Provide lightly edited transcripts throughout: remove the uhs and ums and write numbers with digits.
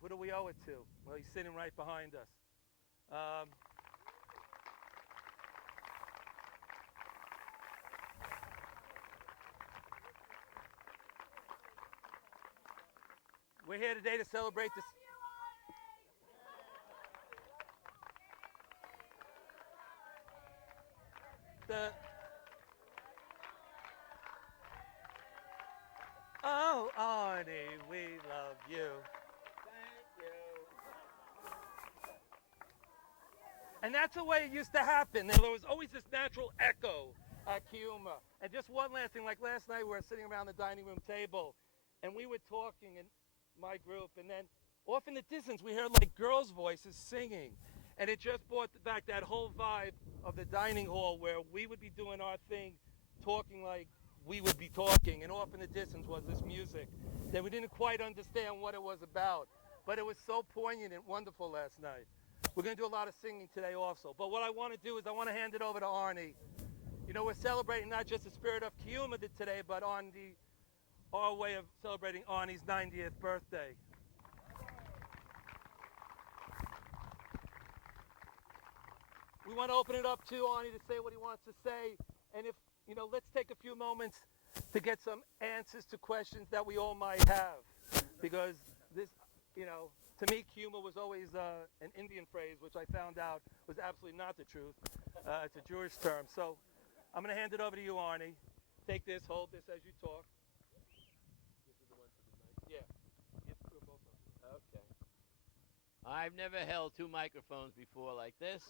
Who do we owe it to? Well, he's sitting right behind us. Um, we're here today to celebrate this. The Oh, Arnie, we love you. Thank you. And that's the way it used to happen. There was always this natural echo at Keeyumah. And just one last thing, like last night we were sitting around the dining room table and we were talking in my group, and then off in the distance we heard like girls' voices singing. And it just brought back that whole vibe of the dining hall where we would be doing our thing, talking like we would be talking, and off in the distance was this music that we didn't quite understand what it was about. But it was so poignant and wonderful last night. We're going to do a lot of singing today also. But what I want to do is I want to hand it over to Arnie. You know, we're celebrating not just the spirit of Keeyumah today, but on our way of celebrating Arnie's 90th birthday. We want to open it up to Arnie to say what he wants to say. And if, you know, let's take a few moments to get some answers to questions that we all might have. Because this, you know, to me, Keeyumah was always an Indian phrase, which I found out was absolutely not the truth. It's a Jewish term. So I'm going to hand it over to you, Arnie. Take this, hold this as you talk. This is the one for the mic? Yeah. You have to put both of them. Okay. I've never held two microphones before like this,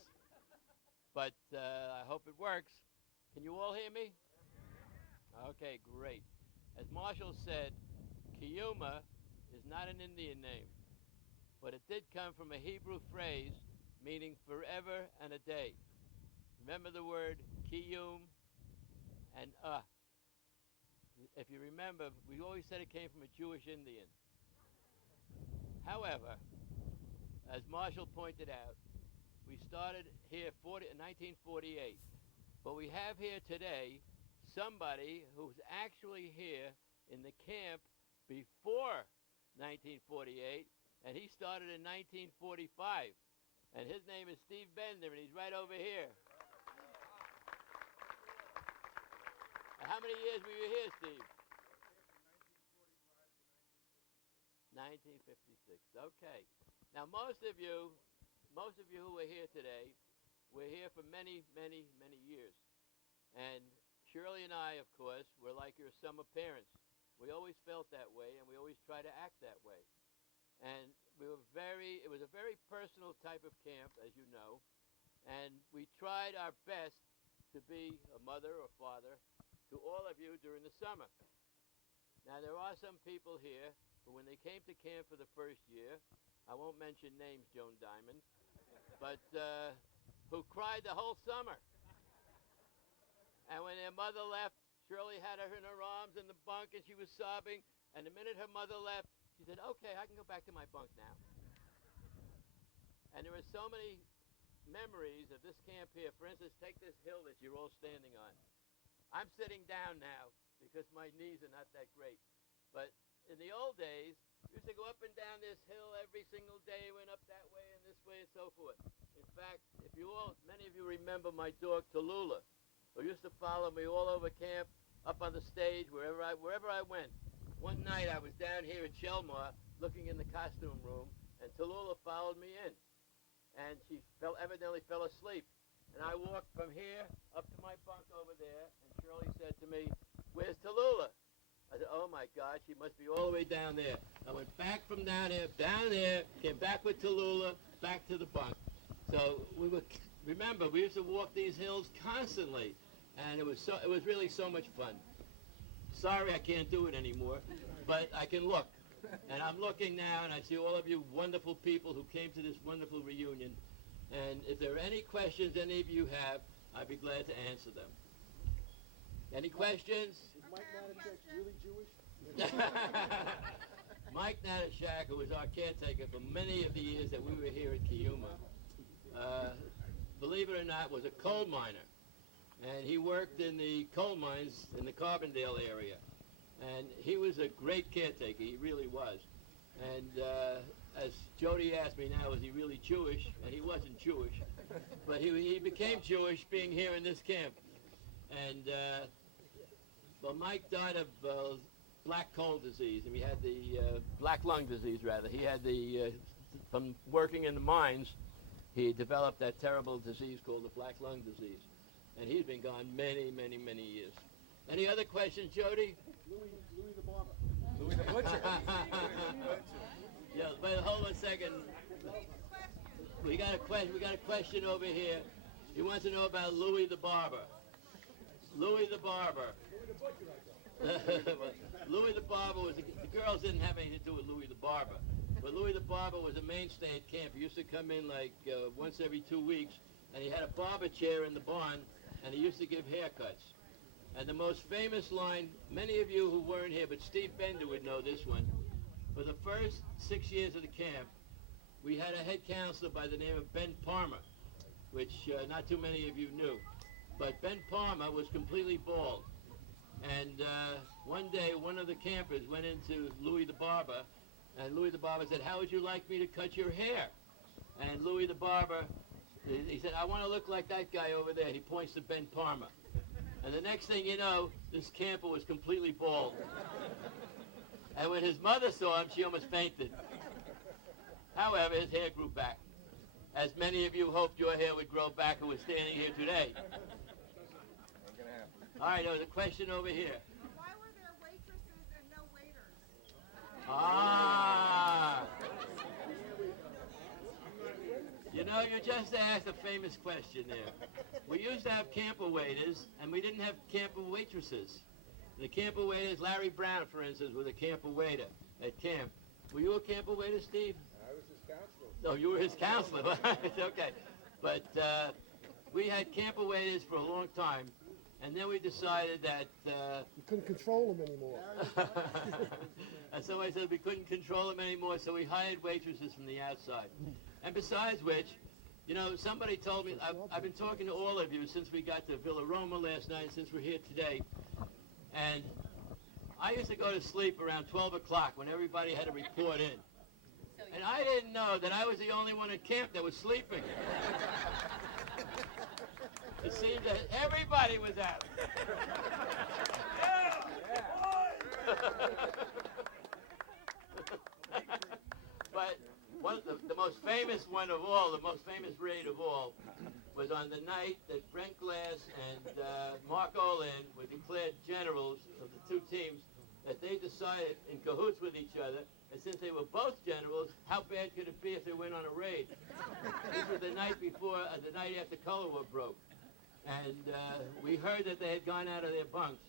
but I hope it works. Can you all hear me? Okay, great. As Marshall said, Keeyumah is not an Indian name, but it did come from a Hebrew phrase meaning forever and a day. Remember the word Keeyum and If you remember, we always said it came from a Jewish Indian. However, as Marshall pointed out, we started here in 1948, but we have here today somebody who's actually here in the camp before 1948, and he started in 1945, and his name is Steve Bender, and he's right over here. And how many years were you here, Steve? 1956. Okay. Now, most of you who are here today, we're here for many, many, many years. And Shirley and I, of course, were like your summer parents. We always felt that way, and we always try to act that way. And it was a very personal type of camp, as you know, and we tried our best to be a mother or father to all of you during the summer. Now, there are some people here who, when they came to camp for the first year, I won't mention names, Joan Diamond, but who cried the whole summer. And when their mother left, Shirley had her in her arms in the bunk, and she was sobbing. And the minute her mother left, she said, "Okay, I can go back to my bunk now." And there are so many memories of this camp here. For instance, take this hill that you're all standing on. I'm sitting down now because my knees are not that great. But in the old days, we used to go up and down this hill every single day, went up that way and this way and so forth. In fact, many of you remember my dog Tallulah, who used to follow me all over camp, up on the stage, wherever I went. One night I was down here at Shelmar looking in the costume room, and Tallulah followed me in. And she evidently fell asleep. And I walked from here up to my bunk over there, and Shirley said to me, "Where's Tallulah?" I said, "Oh my God, she must be all the way down there." I went back from down there, came back with Tallulah, back to the bunk. So remember, we used to walk these hills constantly, and it was really so much fun. Sorry I can't do it anymore, but I can look. And I'm looking now, and I see all of you wonderful people who came to this wonderful reunion. And if there are any questions any of you have, I'd be glad to answer them. Any questions? Is Mike Natashak really Jewish? Mike Natashak, who was our caretaker for many of the years that we were here at Keeyumah, believe it or not, was a coal miner. And he worked in the coal mines in the Carbondale area. And he was a great caretaker, he really was. And as Jody asked me now, was he really Jewish? And he wasn't Jewish. But he became Jewish being here in this camp. And, well, Mike died of black colon disease, and he had the black lung disease, rather. He had from working in the mines, he developed that terrible disease called the black lung disease. And he's been gone many, many, many years. Any other questions, Jody? Louis the Barber. Louis the Butcher. Yeah, but hold on a second. We got a question over here. He wants to know about Louis the Barber. Louis the Barber. Louis the Barber was the girls didn't have anything to do with Louis the Barber, but Louis the Barber was a mainstay at camp. He used to come in like once every 2 weeks, and he had a barber chair in the barn, and he used to give haircuts. And the most famous line, many of you who weren't here, but Steve Bender would know this one. For the first 6 years of the camp, we had a head counselor by the name of Ben Palmer, which not too many of you knew. But Ben Palmer was completely bald. And one day, one of the campers went into Louis the Barber, and Louis the Barber said, "How would you like me to cut your hair?" And Louis the Barber, he said, "I want to look like that guy over there." He points to Ben Palmer. And the next thing you know, this camper was completely bald. And when his mother saw him, she almost fainted. However, his hair grew back. As many of you hoped your hair would grow back who were standing here today. All right, there was a question over here. Why were there waitresses and no waiters? Ah! You know, you just asked a famous question there. We used to have camper waiters, and we didn't have camper waitresses. The camper waiters, Larry Brown, for instance, was a camper waiter at camp. Were you a camper waiter, Steve? I was his counselor. No, you were his counselor. It's okay. But we had camper waiters for a long time, and then we decided that... You couldn't control them anymore. And somebody said we couldn't control them anymore, so we hired waitresses from the outside. And besides which, you know, somebody told me, I've been talking to all of you since we got to Villa Roma last night, since we're here today, and I used to go to sleep around 12 o'clock when everybody had to report in. And I didn't know that I was the only one at camp that was sleeping. It seemed that everybody was out. But one of the most famous one of all, the most famous raid of all, was on the night that Brent Glass and Mark Olin were declared generals of the two teams, that they decided in cahoots with each other, and since they were both generals, how bad could it be if they went on a raid? This was the night before, the night after Color War broke. And we heard that they had gone out of their bunks,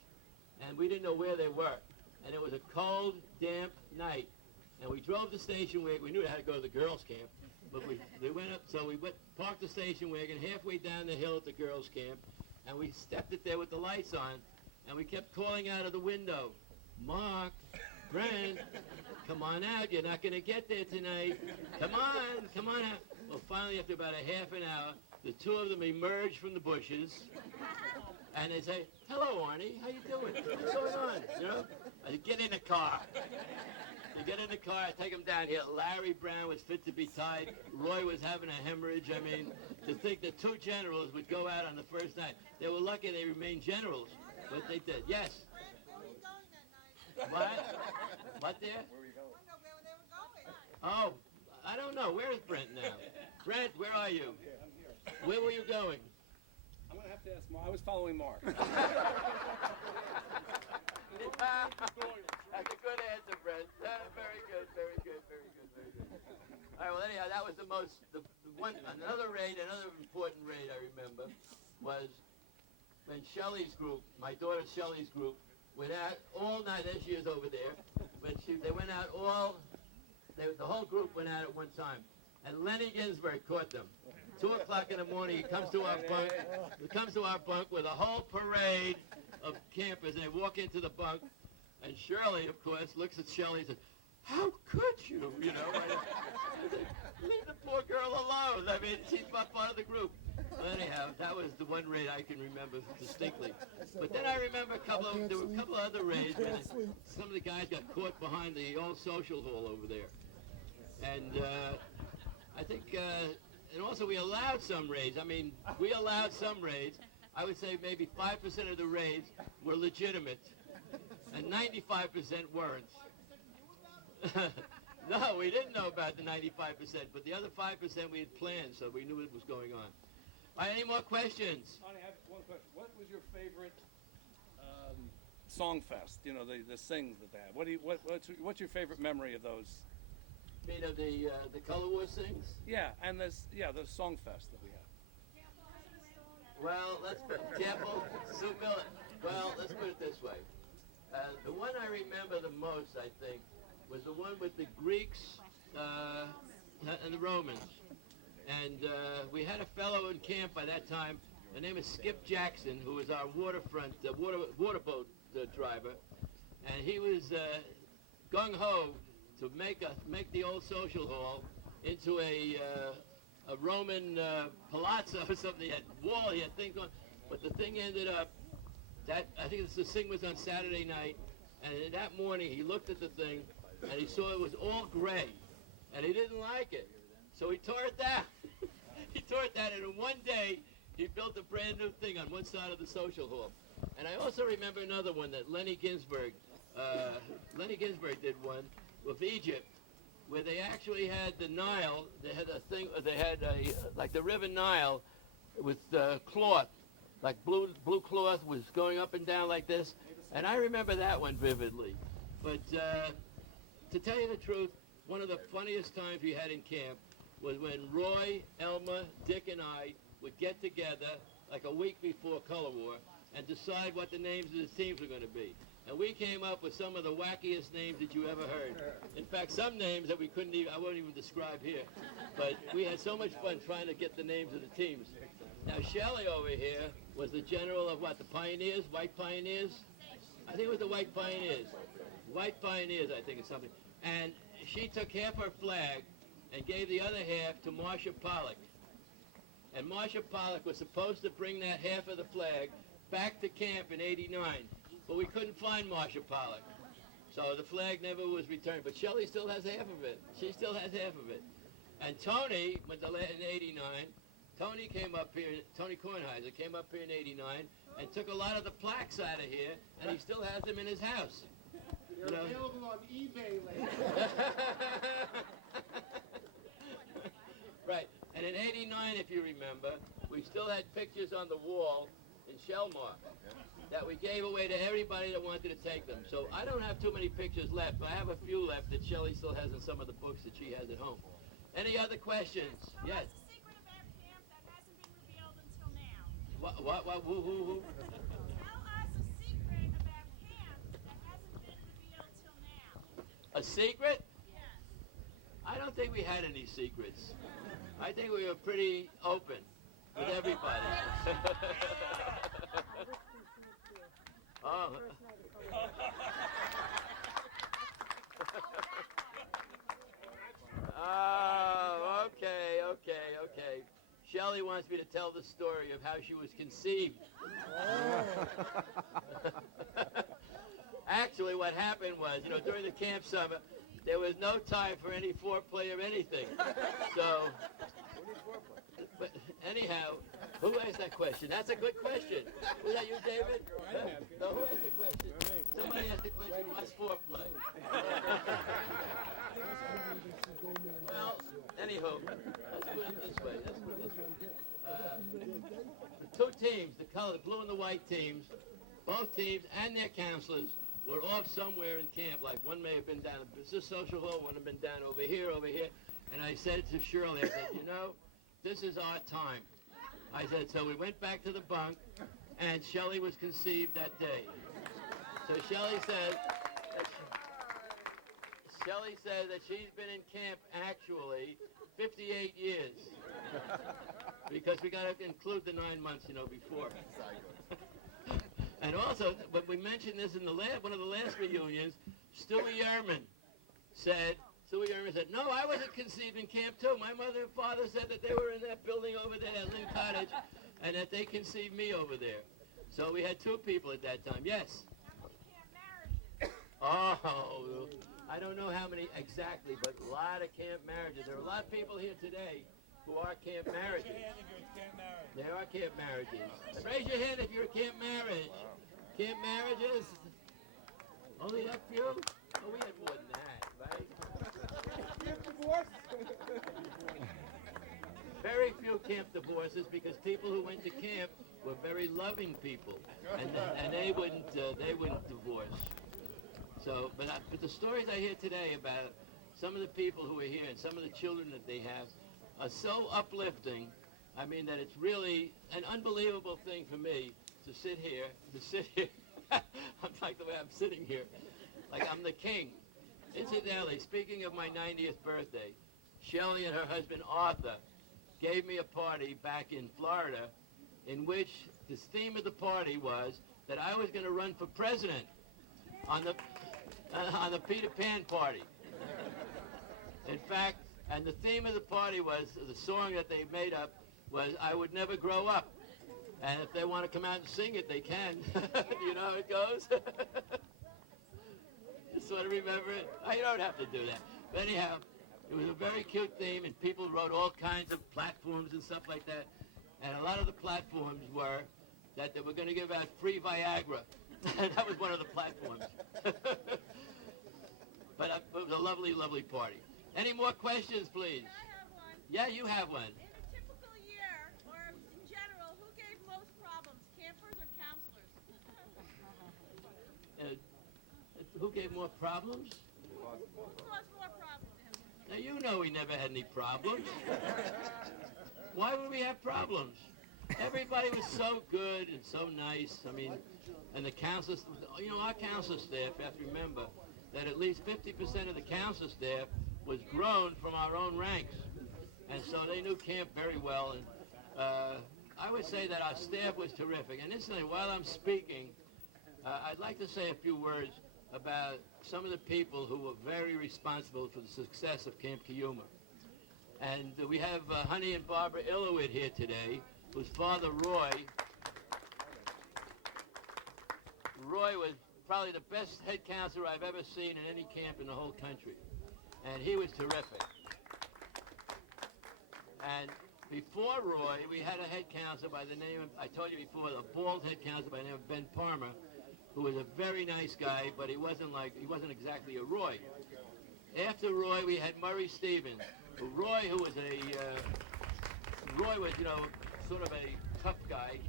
and we didn't know where they were. And it was a cold, damp night. And we drove the station wagon. We knew how to go to the girls' camp, but we went up. So we parked the station wagon halfway down the hill at the girls' camp, and we stepped it there with the lights on, and we kept calling out of the window, "Mark, Brent, come on out. You're not going to get there tonight. Come on out." Well, finally, after about a half an hour, the two of them emerged from the bushes, and they say, "Hello, Arnie. How you doing? What's going on?" You know? I said, "Get in the car." You get in the car, I take him down here. Larry Brown was fit to be tied. Roy was having a hemorrhage. I mean, to think that two generals would go out on the first night. They were lucky they remained generals, but they did. Yes? Where were you going that night? What there? I don't know where they were going. Oh, I don't know. Where is Brent now? Brent, where are you? Where were you going? I'm going to have to ask Mark. I was following Mark. That's a good answer, Brent. Very good, very good, very good, very good. All right, well, anyhow, that was another raid, another important raid I remember was when Shelley's group, my daughter Shelley's group, went out all night. There she is over there. But they went out the whole group went out at one time. And Lenny Ginsberg caught them. 2 o'clock in the morning, he comes to our bunk with a whole parade of campers. And they walk into the bunk, and Shirley, of course, looks at Shelley and says, "How could you?" You know, leave the poor girl alone. I mean, she's not part of the group. Well, anyhow, that was the one raid I can remember distinctly. But then I remember there were a couple of other raids when some of the guys got caught behind the old social hall over there. And I think, and also we allowed some raids. I mean, we allowed some raids. I would say maybe 5% of the raids were legitimate, and 95% weren't. No, we didn't know about the 95%, but the other 5% we had planned, so we knew what was going on. All right, any more questions? I have one question. What was your favorite song fest? You know, the sings that they had. What's your favorite memory of those? You mean of the Color War sings? Yeah, and the song fest that we had. Well, let's put Sue Miller. Well, let's put it this way. The one I remember the most, I think, was the one with the Greeks and the Romans. And we had a fellow in camp by that time. His name is Skip Jackson, who was our waterfront waterboat driver, and he was gung ho to make the old social hall into a Roman palazzo or something. He had wall, he had things on, but the thing ended up that I think the thing was on Saturday night, and that morning he looked at the thing and he saw it was all gray, and he didn't like it, so he tore it down. He tore it down, and in one day he built a brand new thing on one side of the social hall. And I also remember another one that Lenny Ginsberg did one with Egypt, where they actually had the Nile. They had a thing. They had like the River Nile with cloth, like blue cloth was going up and down like this. And I remember that one vividly. But to tell you the truth, one of the funniest times we had in camp was when Roy, Elma, Dick, and I would get together like a week before Color War and decide what the names of the teams were going to be. And we came up with some of the wackiest names that you ever heard. In fact, some names that I won't even describe here. But we had so much fun trying to get the names of the teams. Now, Shelley over here was the general of what, the Pioneers, White Pioneers? I think it was the White Pioneers. White Pioneers, I think, or something. And she took half her flag and gave the other half to Marcia Pollock. And Marcia Pollock was supposed to bring that half of the flag back to camp in '89. But we couldn't find Marcia Pollock. So the flag never was returned. But Shelley still has half of it. She still has half of it. And Tony, in '89, Tony came up here, Tony Kornheiser came up here in '89 and took a lot of the plaques out of here, and he still has them in his house. They're available on eBay later. Right. And in '89, if you remember, we still had pictures on the wall in Shellmark that we gave away to everybody that wanted to take them. So I don't have too many pictures left, but I have a few left that Shelley still has in some of the books that she has at home. Any other questions? Yes. What's the secret about camp that hasn't been revealed until now? What, who? Tell us a secret about camp that hasn't been revealed till now. A secret? Yes. I don't think we had any secrets. I think we were pretty open with everybody. Oh. Oh, okay. Shelley wants me to tell the story of how she was conceived. Actually, what happened was, during the camp summer, there was no time for any foreplay or anything. So, but anyhow, who asked that question? That's a good question. Was that you, David? No, who asked the question? Somebody asked the question, what's foreplay? Well, anywho, let's put it this way. The two teams, the blue and the white teams, both teams and their counselors were off somewhere in camp. Like one may have been down at this social hall, one have been down over here. And I said to Shirley, I said, this is our time. I said, so we went back to the bunk, and Shelley was conceived that day. So Shelley said that she's been in camp actually 58 years. Because we got to include the 9 months, before. And also, when we mentioned this in one of the last reunions, Stewie Ehrman said, no, I wasn't conceived in camp too. My mother and father said that they were in that building over there at Lynn Cottage, and that they conceived me over there. So we had two people at that time. Yes? How many camp marriages? Oh, I don't know how many exactly, but a lot of camp marriages. There are a lot of people here today who are camp marriages. There are camp marriages. And raise your hand if you're a camp marriage. Camp marriages? Only a few? Oh, we had more than that, right? Very few camp divorces because people who went to camp were very loving people, and they wouldn't divorce. So, but the stories I hear today about some of the people who are here and some of the children that they have are so uplifting. I mean that it's really an unbelievable thing for me to sit here. I'm like the way I'm sitting here, like I'm the king. Incidentally, speaking of my 90th birthday, Shelley and her husband Arthur gave me a party back in Florida in which the theme of the party was that I was going to run for president on the Peter Pan party. In fact, and the theme of the party was, the song that they made up was I Would Never Grow Up. And if they want to come out and sing it, they can. You know how it goes? Just want to remember it. Oh, you don't have to do that. But anyhow, it was a very cute theme, and people wrote all kinds of platforms and stuff like that. And a lot of the platforms were that they were going to give out free Viagra. That was one of the platforms. But it was a lovely, lovely party. Any more questions, please? I have one. Yeah, you have one. In a typical year, or in general, who gave most problems, campers or counselors? Who gave more problems? Who caused more problems? Now, you know we never had any problems. Why would we have problems? Everybody was so good and so nice. I mean, and the counselors, you know, our counselor staff, you have to remember that at least 50% of the counselor staff was grown from our own ranks. And so they knew camp very well. And I would say that our staff was terrific. And incidentally, while I'm speaking, I'd like to say a few words about some of the people who were very responsible for the success of Camp Keeyumah. And we have Honey and Barbara Illowit here today, whose father, Roy was probably the best head counselor I've ever seen in any camp in the whole country. And he was terrific. And before Roy, we had a head counselor by the name of, I told you before, a bald head counselor by the name of Ben Palmer, who was a very nice guy, but he wasn't exactly a Roy. After Roy, we had Murray Stevens. Roy was, you know, sort of a tough guy,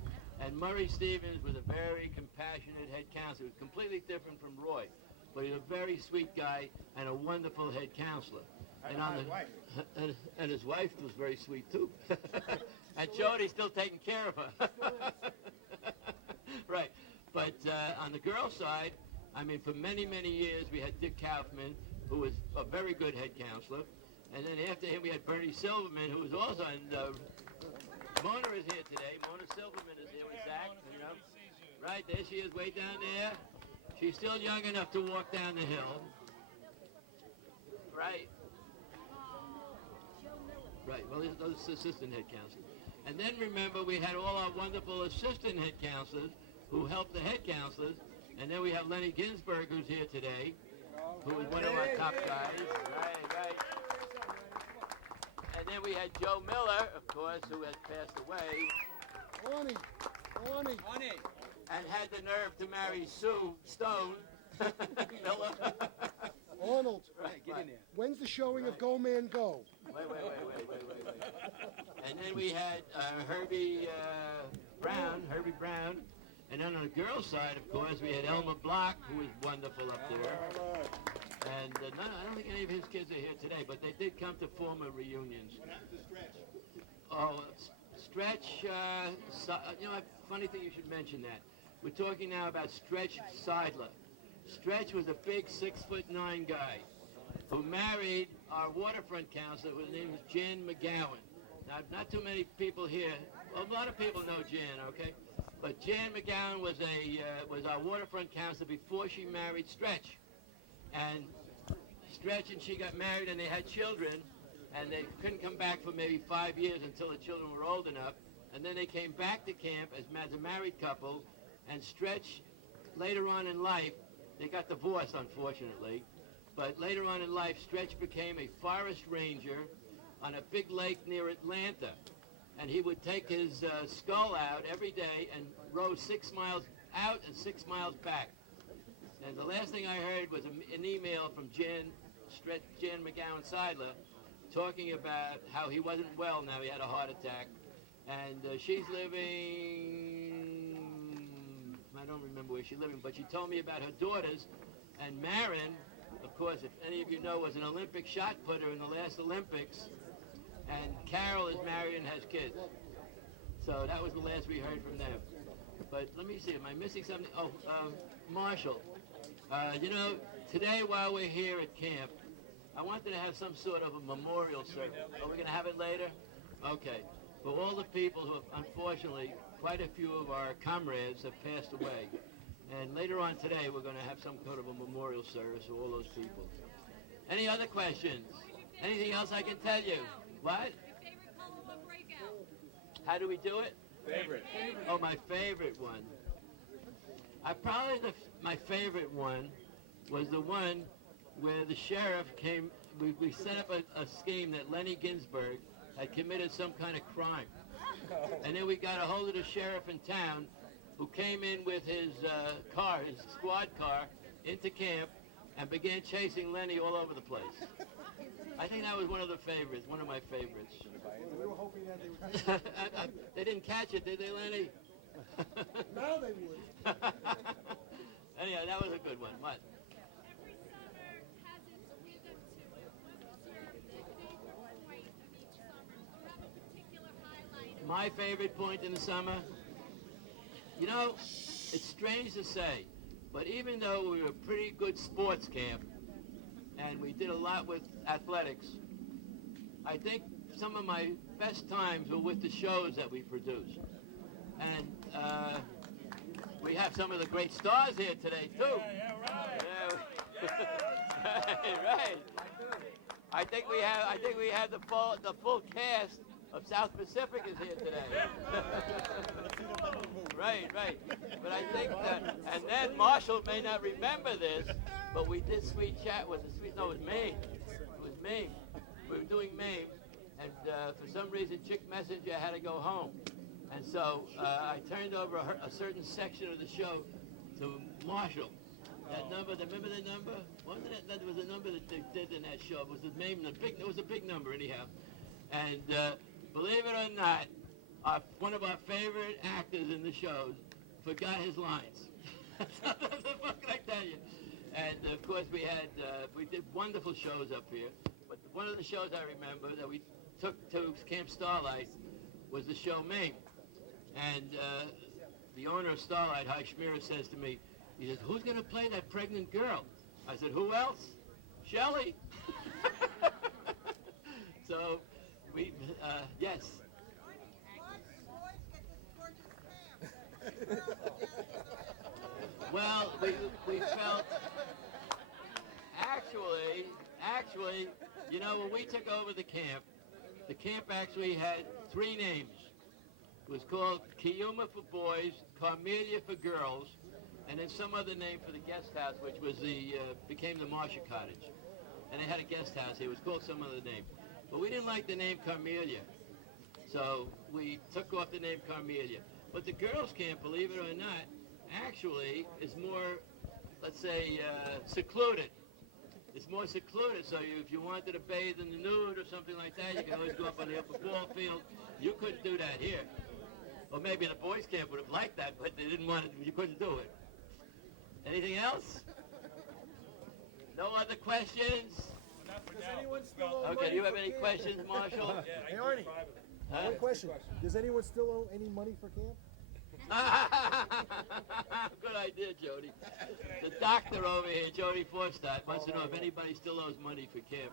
and Murray Stevens was a very compassionate head counselor. He was completely different from Roy, but he was a very sweet guy and a wonderful head counselor. And his wife was very sweet too. And Jody's still taking care of her. Right. But on the girls' side, I mean, for many, many years, we had Dick Kaufman, who was a very good head counselor. And then after him, we had Bernie Silverman, who was also, and Mona is here today. Mona Silverman is here with Zach, you know. Right, there she is, way down there. She's still young enough to walk down the hill. Right. Right, well, those assistant head counselors. And then remember, we had all our wonderful assistant head counselors who helped the head counselors. And then we have Lenny Ginsberg, who's here today, who was one of our top guys. Right. And then we had Joe Miller, of course, who has passed away. Honey. And had the nerve to marry Sue Stone. Miller. Arnold, Right. when's the showing of Go Man Go? Wait. And then we had Herbie Brown. And then on the girls' side, of course, we had Elma Block, who was wonderful up there. And I don't think any of his kids are here today, but they did come to former reunions. What happened to Stretch? Oh, Stretch, you know, funny thing you should mention that. We're talking now about Stretch Seidler. Stretch was a big 6'9" guy who married our waterfront counselor, whose name was Jan McGowan. Now, not too many people here, well, a lot of people know Jan, okay? But Jan McGowan was our waterfront counselor before she married Stretch. And Stretch and she got married and they had children, and they couldn't come back for maybe 5 years until the children were old enough. And then they came back to camp as a married couple, and Stretch, later on in life, they got divorced, unfortunately. But later on in life, Stretch became a forest ranger on a big lake near Atlanta. And he would take his skull out every day and row 6 miles out and 6 miles back. And the last thing I heard was an email from Jan McGowan Seidler talking about how he wasn't well now. He had a heart attack. And she's living, I don't remember where she's living, but she told me about her daughters. And Marin, of course, if any of you know, was an Olympic shot putter in the last Olympics. And Carol is married and has kids. So that was the last we heard from them. But let me see, am I missing something? Oh, Marshall. You know, today while we're here at camp, I wanted to have some sort of a memorial service. Are we going to have it later? Okay. For all the people who have, unfortunately, quite a few of our comrades have passed away. And later on today, we're going to have some kind of a memorial service for all those people. Any other questions? Anything else I can tell you? What? Your favorite color or breakout? How do we do it? Favorite. Oh, my favorite one. My favorite one was the one where the sheriff came. We set up a scheme that Lenny Ginsberg had committed some kind of crime. And then we got a hold of the sheriff in town who came in with his car, his squad car, into camp and began chasing Lenny all over the place. I think that was one of the favorites, one of my favorites. We were hoping that they would. They didn't catch it, did they, Lenny? Now they would. Anyhow, that was a good one. What? Every summer has its rhythm to it. What was your favorite point of each summer? Do you have a particular highlight? My favorite point in the summer? You know, it's strange to say, but even though we were a pretty good sports camp, and we did a lot with athletics, I think some of my best times were with the shows that we produced. And we have some of the great stars here today, too. Yeah, right. Yeah. Right. I think we have the full cast of South Pacific is here today. Right. But I think that, and then Marshall may not remember this, but we did Sweet Chat with it was Maine. It was Maine. We were doing Maine, and for some reason Chick Messenger had to go home. And so I turned over a certain section of the show to Marshall. That number, remember the number? Wasn't it? That was a number that they did in that show. It was the name, it was a big number anyhow. And believe it or not, one of our favorite actors in the shows forgot his lines. What can I tell you? And of course we did wonderful shows up here. But one of the shows I remember that we took to Camp Starlight was the show Maine. And the owner of Starlight, High Schmierer, says to me, he says, "Who's going to play that pregnant girl?" I said, "Who else? Shelley." So we, yes. Well, we felt, actually, you know, when we took over the camp actually had 3 names. It was called Keeyumah for boys, Carmelia for girls, and then some other name for the guest house, which was became the Marsha Cottage. And they had a guest house here. It was called some other name. But we didn't like the name Carmelia, so we took off the name Carmelia. But the girls' camp, believe it or not, actually is more, let's say, secluded. It's more secluded, so if you wanted to bathe in the nude or something like that, you can always go up on the upper ball field. You couldn't do that here. Or maybe the boys' camp would have liked that, but they didn't want it. You couldn't do it. Anything else? No other questions? Does anyone still owe Okay, money do you have for any camp? questions, Marshall? Hey, Arnie, Huh? one question. Does anyone still owe any money for camp? Good idea, Jody. The doctor over here, Jody Forstadt, wants to know if anybody still owes money for camp.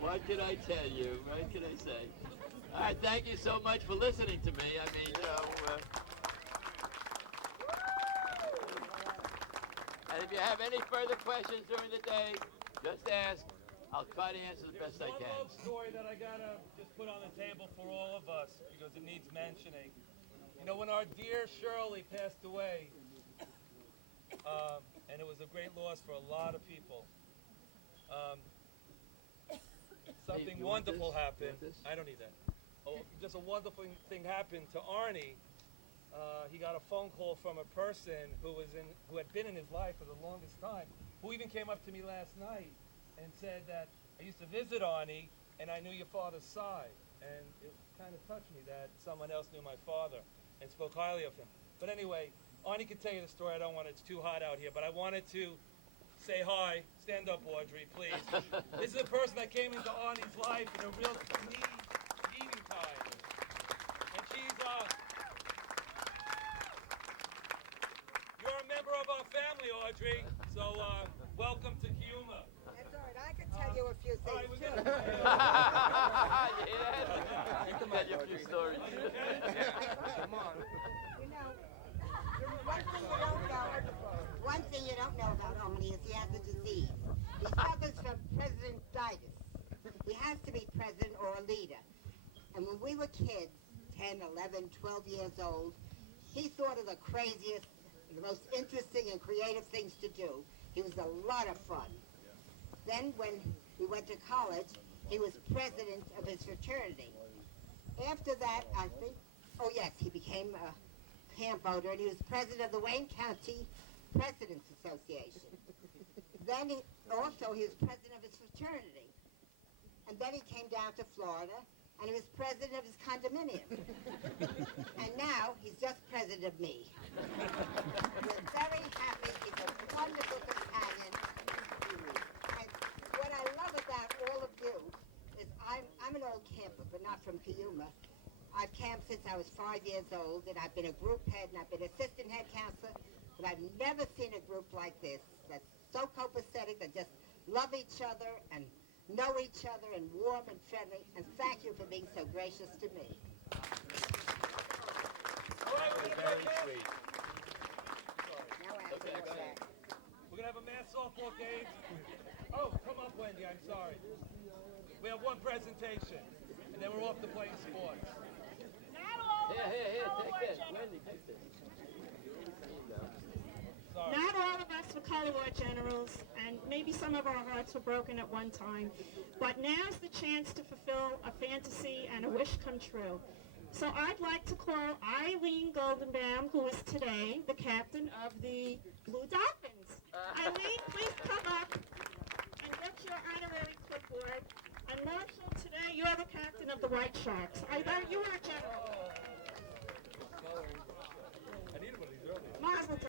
What can I tell you? What can I say? All right, thank you so much for listening to me. I mean, you know. And if you have any further questions during the day, just ask. I'll try to answer the best I One can. love story that I gotta just put on the table for all of us because it needs mentioning. You know, when our dear Shirley passed away, and it was a great loss for a lot of people, something you want wonderful this? happened. You want this? I don't need that. Oh, just a wonderful thing happened to Arnie. He got a phone call from a person who had been in his life for the longest time, who even came up to me last night and said that I used to visit Arnie and I knew your father's side, and it kind of touched me that someone else knew my father and spoke highly of him. But anyway, Arnie could tell you the story. I don't want it's too hot out here, but I wanted to say hi. Stand up, Audrey, please. This is a person that came into Arnie's life in a real needing time, and she's you're a member of our family, Audrey. So welcome to Keeyumah. That's all right. I could tell you a few All right, things we're too. gonna- You can tell you a few stories. Come on. You know, one thing you don't know about Arnie is he has a disease. He suffers from presidentitis. He has to be president or a leader. And when we were kids, 10, 11, 12 years old, he thought of the craziest, the most interesting and creative things to do. He was a lot of fun. Then when we went to college, he was president of his fraternity. After that, I think, oh yes, he became a camp voter, and he was president of the Wayne County Presidents Association. Then he was president of his fraternity. And then he came down to Florida, and he was president of his condominium. And now he's just president of me. We're very happy. He's a wonderful companion. And what I love about all of you is I'm an old camper, but not from Keeyumah. I've camped since I was 5 years old, and I've been a group head, and I've been assistant head counselor, but I've never seen a group like this that's so copacetic, that just love each other and know each other and warm and friendly, and thank you for being so gracious to me. All right, we're gonna Very play sweet. Now after that. We're gonna have a mass softball game. Oh, come up, Wendy. I'm sorry. We have one presentation, and then we're off to playing sports. Not all of Here, us here, here, color take war this. generals. Wendy, take this. There you go. Sorry. Not all of us were color war generals, and maybe some of our hearts were broken at one time. But now's the chance to fulfill a fantasy and a wish come true. So I'd like to call Eileen Goldenbaum, who is today the captain of the Blue Dolphins. Eileen, please come up and get your honorary clipboard. And Marshall, today you're the captain of the White Sharks. I thought you were a general. I needed one of these earlier. Mazel tov.